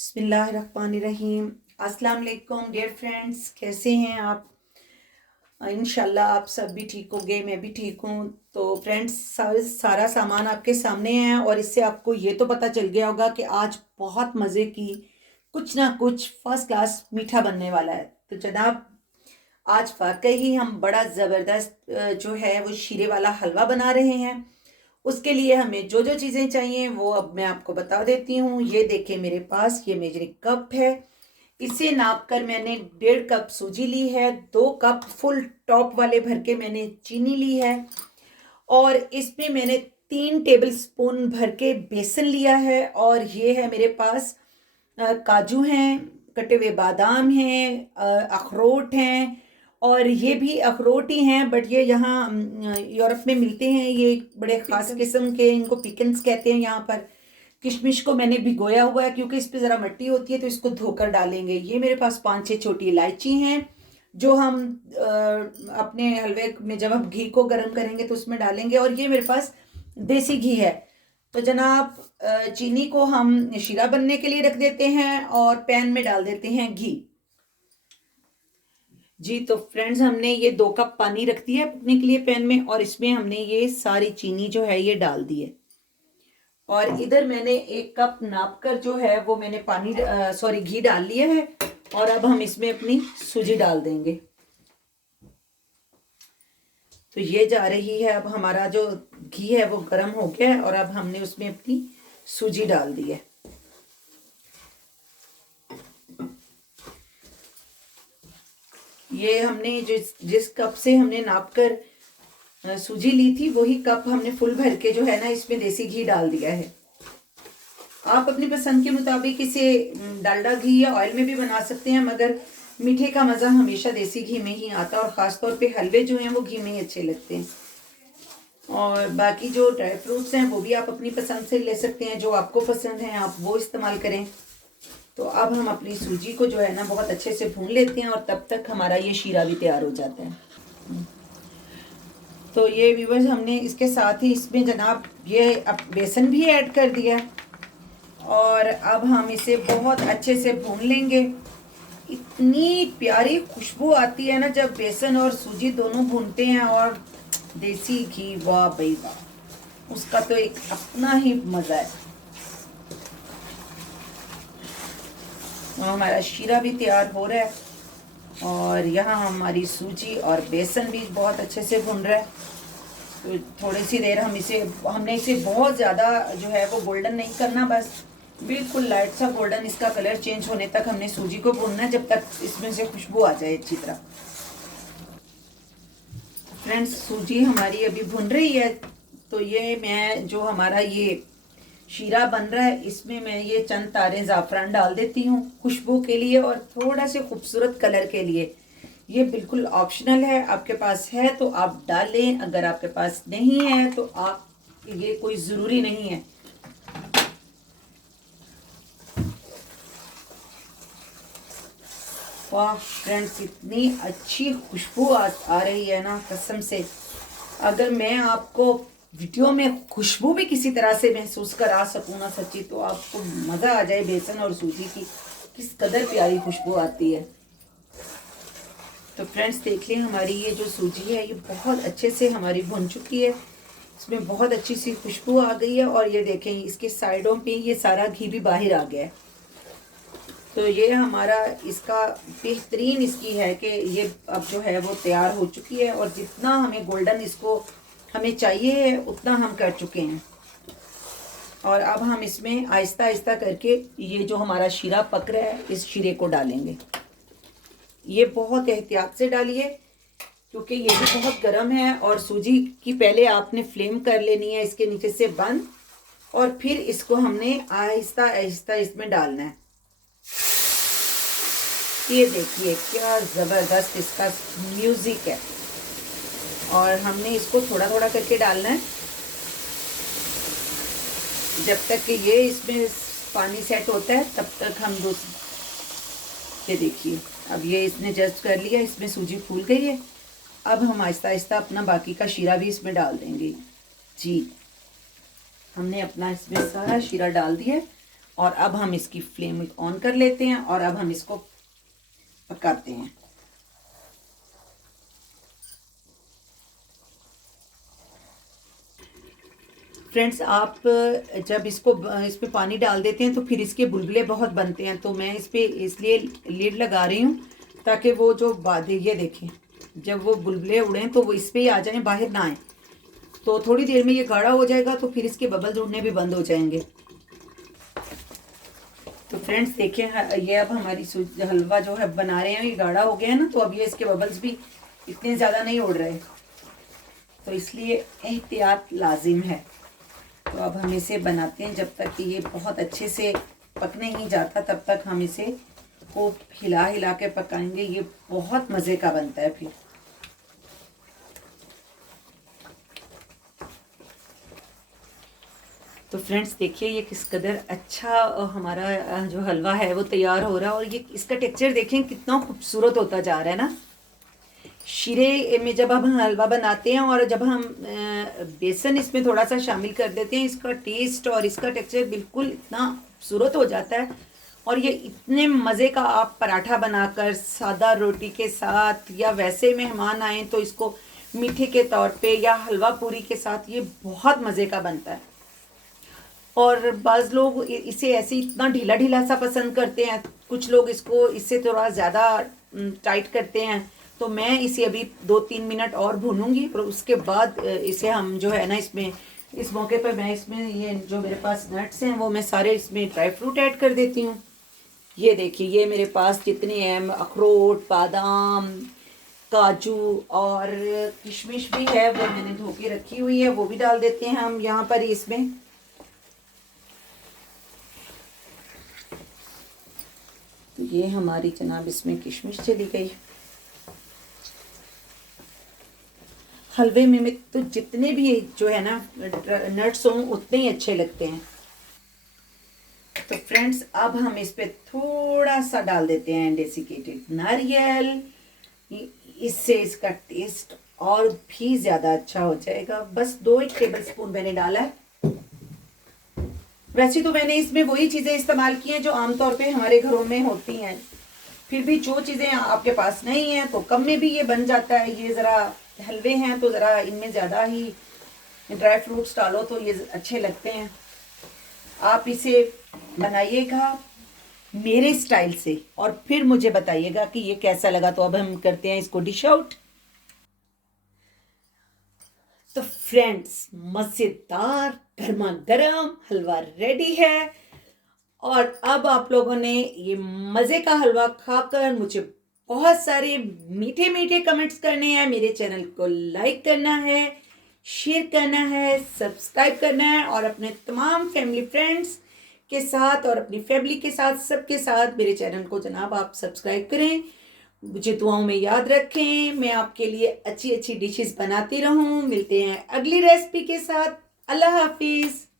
बिस्मिल्लाहिर्रहमानिर्रहीम। अस्सलाम वालेकुम डियर फ्रेंड्स, कैसे हैं आप? इंशाल्लाह आप सब भी ठीक होंगे, मैं भी ठीक हूँ। तो फ्रेंड्स, सारा सामान आपके सामने है और इससे आपको ये तो पता चल गया होगा कि आज बहुत मज़े की कुछ ना कुछ फर्स्ट क्लास मीठा बनने वाला है। तो जनाब, आज वाकई ही हम बड़ा ज़बरदस्त जो है वो शीरे वाला हलवा बना रहे हैं। उसके लिए हमें जो जो चीज़ें चाहिए वो अब मैं आपको बता देती हूँ। ये देखें, मेरे पास ये मेजरिंग कप है। इसे नाप कर मैंने 1.5 कप सूजी ली है, 2 कप फुल टॉप वाले भर के मैंने चीनी ली है, और इसमें मैंने 3 टेबल स्पून भर के बेसन लिया है। और ये है मेरे पास काजू हैं, कटे हुए बादाम हैं, अखरोट हैं, और ये भी अखरोट ही हैं, बट ये यहाँ यूरोप में मिलते हैं। ये बड़े ख़ास किस्म के, इनको पिकन्स कहते हैं यहाँ पर। किशमिश को मैंने भिगोया हुआ है क्योंकि इस पर ज़रा मिट्टी होती है, तो इसको धोकर डालेंगे। ये मेरे पास 5-6 छोटी इलायची हैं जो हम अपने हलवे में जब हम घी को गर्म करेंगे तो उसमें डालेंगे। और ये मेरे पास देसी घी है। तो जनाब, चीनी को हम शीरा बनने के लिए रख देते हैं और पैन में डाल देते हैं घी। जी तो फ्रेंड्स, हमने ये 2 कप पानी रख दिया पकने के लिए पैन में, और इसमें हमने ये सारी चीनी जो है ये डाल दी है। और इधर मैंने 1 कप नाप कर जो है वो मैंने घी डाल लिया है। और अब हम इसमें अपनी सूजी डाल देंगे। तो ये जा रही है। अब हमारा जो घी है वो गर्म हो गया है और अब हमने उसमें अपनी सूजी डाल दी है। ये हमने जिस कप से हमने नाप कर सूजी ली थी, वही कप हमने फुल भर के जो है ना इसमें देसी घी डाल दिया है। आप अपनी पसंद के मुताबिक इसे डालडा घी या ऑयल में भी बना सकते हैं, मगर मीठे का मज़ा हमेशा देसी घी में ही आता है, और ख़ास तौर पे हलवे जो हैं वो घी में ही अच्छे लगते हैं। और बाकी जो ड्राई फ्रूट्स हैं वो भी आप अपनी पसंद से ले सकते हैं, जो आपको पसंद है आप वो इस्तेमाल करें। तो अब हम अपनी सूजी को जो है ना बहुत अच्छे से भून लेते हैं, और तब तक हमारा ये शीरा भी तैयार हो जाता है। तो ये व्यूअर्स, हमने इसके साथ ही इसमें जनाब ये अब बेसन भी ऐड कर दिया, और अब हम इसे बहुत अच्छे से भून लेंगे। इतनी प्यारी खुशबू आती है ना जब बेसन और सूजी दोनों भूनते हैं, और देसी घी, वाह भाई वाह, उसका तो एक अपना ही मज़ा है। तो हमारा शीरा भी तैयार हो रहा है, और यहाँ हमारी सूजी और बेसन भी बहुत अच्छे से भून रहा है। तो थोड़ी सी देर हमने इसे बहुत ज़्यादा जो है वो गोल्डन नहीं करना, बस बिल्कुल लाइट सा गोल्डन इसका कलर चेंज होने तक हमने सूजी को भूनना है, जब तक इसमें से खुशबू आ जाए अच्छी तरह। फ्रेंड्स, सूजी हमारी अभी भुन रही है। तो ये मैं जो हमारा ये शीरा बन रहा है, इसमें मैं ये चंद तारे ज़ाफ़रान डाल देती हूँ खुशबू के लिए और थोड़ा से खूबसूरत कलर के लिए। ये बिल्कुल ऑप्शनल है, आपके पास है तो आप डाल लें, अगर आपके पास नहीं है तो आप, ये कोई ज़रूरी नहीं है। वाह फ्रेंड्स, इतनी अच्छी खुशबू आ रही है ना, कसम से। अगर मैं आपको वीडियो में खुशबू भी किसी तरह से महसूस करा सकूँ ना सच्ची, तो आपको मज़ा आ जाए। बेसन और सूजी की किस कदर प्यारी खुशबू आती है। तो फ्रेंड्स देख लें, हमारी ये जो सूजी है ये बहुत अच्छे से हमारी भुन चुकी है, इसमें बहुत अच्छी सी खुशबू आ गई है। और ये देखें, इसके साइडों पे ये सारा घी भी बाहर आ गया है। तो ये हमारा इसका बेहतरीन इसकी है कि ये अब जो है वो तैयार हो चुकी है, और जितना हमें गोल्डन इसको हमें चाहिए है उतना हम कर चुके हैं। और अब हम इसमें आहिस्ता आहिस्ता करके ये जो हमारा शीरा पक रहा है, इस शीरे को डालेंगे। ये बहुत एहतियात से डालिए क्योंकि ये भी बहुत गर्म है, और सूजी की पहले आपने फ्लेम कर लेनी है इसके नीचे से बंद, और फिर इसको हमने आहिस्ता आहिस्ता इसमें डालना है। ये देखिए क्या ज़बरदस्त इसका म्यूज़िक है, और हमने इसको थोड़ा थोड़ा करके डालना है जब तक कि ये इसमें पानी सेट होता है, तब तक हम ये देखिए, अब ये इसने जस्ट कर लिया, इसमें सूजी फूल गई है। अब हम आहिस्ता आहिस्ता अपना बाकी का शीरा भी इसमें डाल देंगे। जी, हमने अपना इसमें सारा शीरा डाल दिया है, और अब हम इसकी फ्लेम ऑन कर लेते हैं और अब हम इसको पकाते हैं। फ्रेंड्स, आप जब इस पे पानी डाल देते हैं तो फिर इसके बुलबुले बहुत बनते हैं, तो मैं इस पे इसलिए लीड लगा रही हूँ ताकि वो जो बादे, ये देखें, जब वो बुलबुले उड़ें तो वो इस पे ही आ जाएं, बाहर ना आए। तो थोड़ी देर में ये गाढ़ा हो जाएगा तो फिर इसके बबल्स उड़ने भी बंद हो जाएंगे। तो फ्रेंड्स देखिए, ये अब हमारी हलवा जो है बना रहे हैं ये गाढ़ा हो गया है ना, तो अब ये इसके बबल्स भी इतने ज़्यादा नहीं उड़ रहे, तो इसलिए एहतियात लाजिम है। तो अब हम इसे बनाते हैं, जब तक कि ये बहुत अच्छे से पकने नहीं जाता तब तक हम इसे को हिला हिला के पकाएंगे। ये बहुत मज़े का बनता है फिर। तो फ्रेंड्स देखिए, ये किस कदर अच्छा हमारा जो हलवा है वो तैयार हो रहा है, और ये इसका टेक्सचर देखें कितना खूबसूरत होता जा रहा है ना। शीरे में जब हम हलवा बनाते हैं और जब हम बेसन इसमें थोड़ा सा शामिल कर देते हैं, इसका टेस्ट और इसका टेक्सचर बिल्कुल इतना खूबसूरत हो जाता है। और ये इतने मज़े का, आप पराठा बनाकर सादा रोटी के साथ या वैसे मेहमान आए तो इसको मीठे के तौर पे या हलवा पूरी के साथ ये बहुत मज़े का बनता है। और बाज़ लोग इसे ऐसे इतना ढीला ढीला सा पसंद करते हैं, कुछ लोग इसको इससे थोड़ा ज़्यादा टाइट करते हैं। तो मैं इसे अभी 2-3 मिनट और भूनूंगी और उसके बाद इसे हम जो है ना, इसमें इस मौके पर मैं इसमें ये जो मेरे पास नट्स हैं वो मैं सारे इसमें ड्राई फ्रूट ऐड कर देती हूँ। ये देखिए, ये मेरे पास जितने हैं, अखरोट, बादाम, काजू और किशमिश भी है, वो मैंने धो के रखी हुई है, वो भी डाल देते हैं हम यहाँ पर इसमें। तो ये हमारी जनाब इसमें किशमिश चली गई। हलवे में तो जितने भी जो है ना नट्स हों उतने ही अच्छे लगते हैं। तो फ्रेंड्स, अब हम इस पे थोड़ा सा डाल देते हैं डेसिकेटेड नारियल, इससे इसका टेस्ट और भी ज़्यादा अच्छा हो जाएगा। बस 2-1 टेबल स्पून मैंने डाला है। वैसे तो मैंने इसमें वही चीज़ें इस्तेमाल की हैं जो आमतौर पे हमारे घरों में होती हैं, फिर भी जो चीज़ें आपके पास नहीं हैं तो कम में भी ये बन जाता है। ये ज़रा हलवे हैं तो ज़रा इनमें ज़्यादा ही ड्राई फ्रूट्स डालो तो ये अच्छे लगते हैं। आप इसे बनाइएगा मेरे स्टाइल से और फिर मुझे बताइएगा कि ये कैसा लगा। तो अब हम करते हैं इसको डिश आउट। तो फ्रेंड्स, मज़ेदार गर्मा गर्म हलवा रेडी है, और अब आप लोगों ने ये मज़े का हलवा खाकर मुझे बहुत सारे मीठे मीठे कमेंट्स करने हैं। मेरे चैनल को लाइक करना है, शेयर करना है, सब्सक्राइब करना है, और अपने तमाम फैमिली फ्रेंड्स के साथ और अपनी फैमिली के साथ, सबके साथ मेरे चैनल को जनाब आप सब्सक्राइब करें। मुझे दुआओं में याद रखें। मैं आपके लिए अच्छी अच्छी डिशेस बनाती रहूं। मिलते हैं अगली रेसिपी के साथ। अल्लाह हाफिज़।